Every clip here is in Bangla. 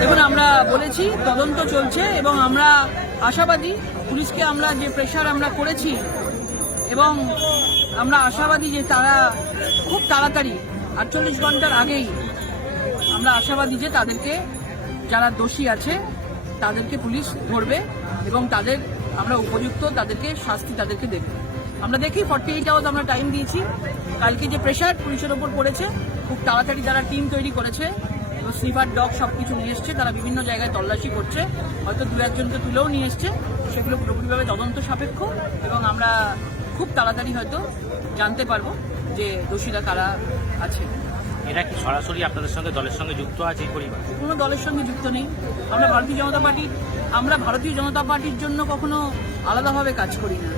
দেখুন, আমরা বলেছি তদন্ত চলছে এবং আমরা আশাবাদী, পুলিশকে আমরা যে প্রেশার আমরা করেছি এবং আমরা আশাবাদী যে তারা খুব তাড়াতাড়ি 48 ঘন্টার আগেই আমরা আশাবাদী যে তাদেরকে, যারা দোষী আছে তাদেরকে পুলিশ ধরবে এবং তাদের আমরা উপযুক্ত তাদেরকে শাস্তি তাদেরকে দেবে। আমরা দেখি 48 আওয়ার্স আমরা টাইম দিয়েছি। কালকে যে প্রেশার পুলিশের ওপর পড়েছে, খুব তাড়াতাড়ি যারা টিম তৈরি করেছে, স্নিফার ডগ সবকিছু নিয়ে এসছে, তারা বিভিন্ন জায়গায় তল্লাশি করছে, হয়তো দু একজনকে তুলেও নিয়ে এসছে, সেগুলো পুরোপুরিভাবে তদন্ত সাপেক্ষ এবং আমরা খুব তাড়াতাড়ি হয়তো জানতে পারবো যে দোষীরা কারা আছে। এরা কি সরাসরি আপনাদের সঙ্গে, দলের সঙ্গে যুক্ত আছে এই পরিবার? কোনো দলের সঙ্গে যুক্ত নেই। আমরা ভারতীয় জনতা পার্টির জন্য কখনো আলাদাভাবে কাজ করি না।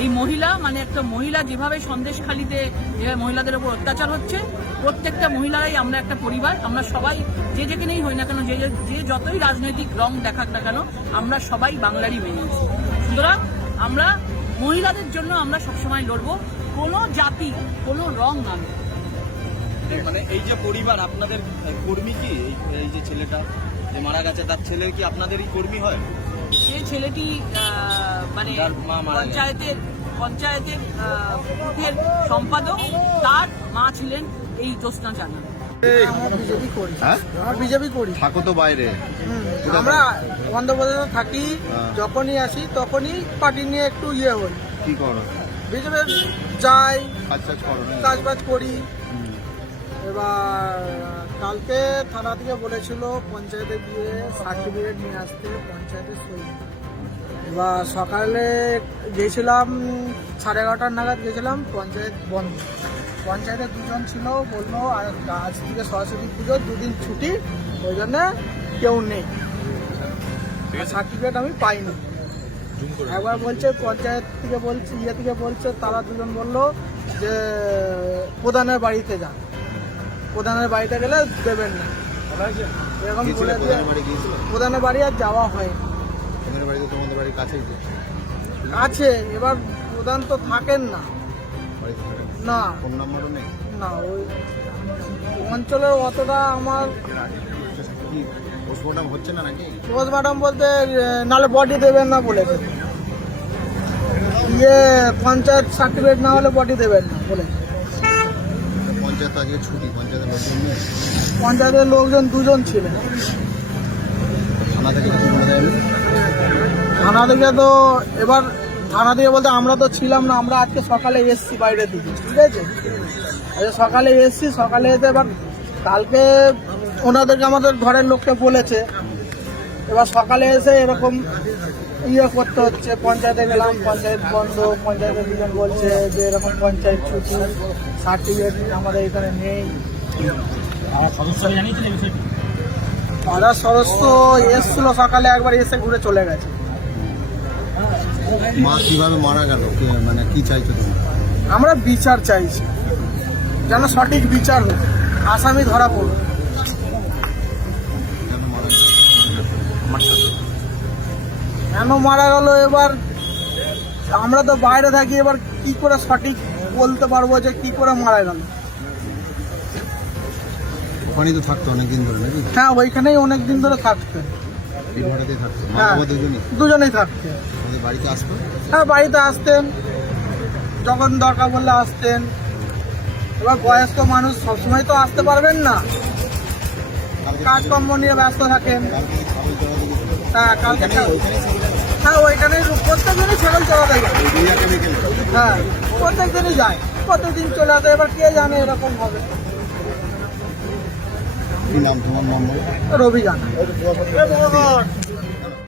এই মহিলা মানে একটা মহিলা যেভাবে সন্দেশখালিতে যেভাবে মহিলাদের উপর অত্যাচার হচ্ছে, প্রত্যেকটা মহিলারাই আমরা একটা পরিবার। আমরা সবাই যে যেখানেই হই না কেন, যে যতই রাজনৈতিক রং দেখাক না কেন, আমরা সবাই বাংলারই মেয়ে। সুতরাং আমরা মহিলাদের জন্য আমরা সবসময় লড়বো, কোনো জাতি কোনো রং না। মানে এই যে পরিবার আপনাদের কর্মী কি, এই যে ছেলেটা যে মারা গেছে তার ছেলে কি আপনাদেরই কর্মী হয়? সে ছেলেটি মানে পঞ্চায়েতের বুথের সম্পাদক, তার মা ছিলেন এই জ্যোৎস্না জানা। বিজেপি করি, থাকো তো বাইরে। আমরা অন্ধ্রপ্রদেশে থাকি, যখনই আসি তখনই পার্টি নিয়ে একটু হই। কি করো? বিজেপি যাই, কাজ বাজ করি। এবার কালকে থানা থেকে বলেছিল পঞ্চায়েতে গিয়ে সার্টিফিকেট নিয়ে আসতে, পঞ্চায়েতের সই। এবার সকালে গেছিলাম 11:30 নাগাদ গেছিলাম, পঞ্চায়েত বন্ধ। পঞ্চায়েতে দুজন ছিল, বললো আর আজ থেকে সরস্বতী পুজো, 2 দিন ছুটি, ওই জন্য কেউ নেই, সার্টিফিকেট আমি পাইনি। একবার বলছে পঞ্চায়েত থেকে বলছে তারা দুজন বললো যে প্রধানের বাড়িতে যান, প্রধানের বাড়িতে গেলে দেবেন না, এরকম বলে দিয়ে প্রধানের বাড়ি আর যাওয়া হয় আছে। এবার প্রধান তো থাকেন না, না ওই অঞ্চলের অতটা আমার পোস্টমর্টম বলতে নালে বডি দেবেন না বলেছে, পঞ্চায়েত সার্টিফিকেট না হলে বডি দেবেন না বলেছে। পঞ্চায়েতের লোকজন 2জন ছিলেন। থানা থেকে তো এবার থানা থেকে বলতে আমরা তো ছিলাম না, আমরা আজকে সকালে এসছি বাইরে থেকে, ঠিক আছে? সকালে এসছি, সকালে এসে এবার কালকে ওনাদেরকে আমাদের ঘরের লোককে বলেছে, এবার সকালে এসে এরকম করতে হচ্ছে। পঞ্চায়েতে গেলাম, পঞ্চায়েত বন্ধ, পঞ্চায়েতের দুজন বলছে যে এরকম পঞ্চায়েত ছুটি, সার্টিফিকেট আমাদের এখানে নেই। পাড়ার সদস্য এসছিল সকালে, একবার এসে ঘুরে চলে গেছে। মা কিভাবে মারা গেল, মানে কি চাইছো তুমি? আমরা বিচার চাইছি, যেন সঠিক বিচার হোক, আসামি ধরা পড়ুক। কেন মারা গেল এবার আমরা তো বাইরে থাকি, এবার কি করে সঠিক বলতে পারবো যে কি করে মারা গেল। ওখানেই তো থাকতো অনেকদিন ধরে নাকি? হ্যাঁ, ওইখানেই অনেকদিন ধরে থাকতেন। হ্যাঁ, দুজনেই থাকতেন। বাড়িতে আসতো? হ্যাঁ, বাড়িতে আসতেন, যখন দরকার বললে আসতেন। এবার বয়স্ক মানুষ সবসময় তো আসতে পারবেন না, কাজকর্ম নিয়ে ব্যস্ত থাকেন। হ্যাঁ, কালকে হ্যাঁ ওইখানেই প্রত্যেক দিনই ছাগল চড়াতে যায়। হ্যাঁ, প্রত্যেক দিনই যায়, প্রত্যেকদিন চলে আসে। এবার কে জানে এরকম হবে। কি নাম তোমার? রবি জানা।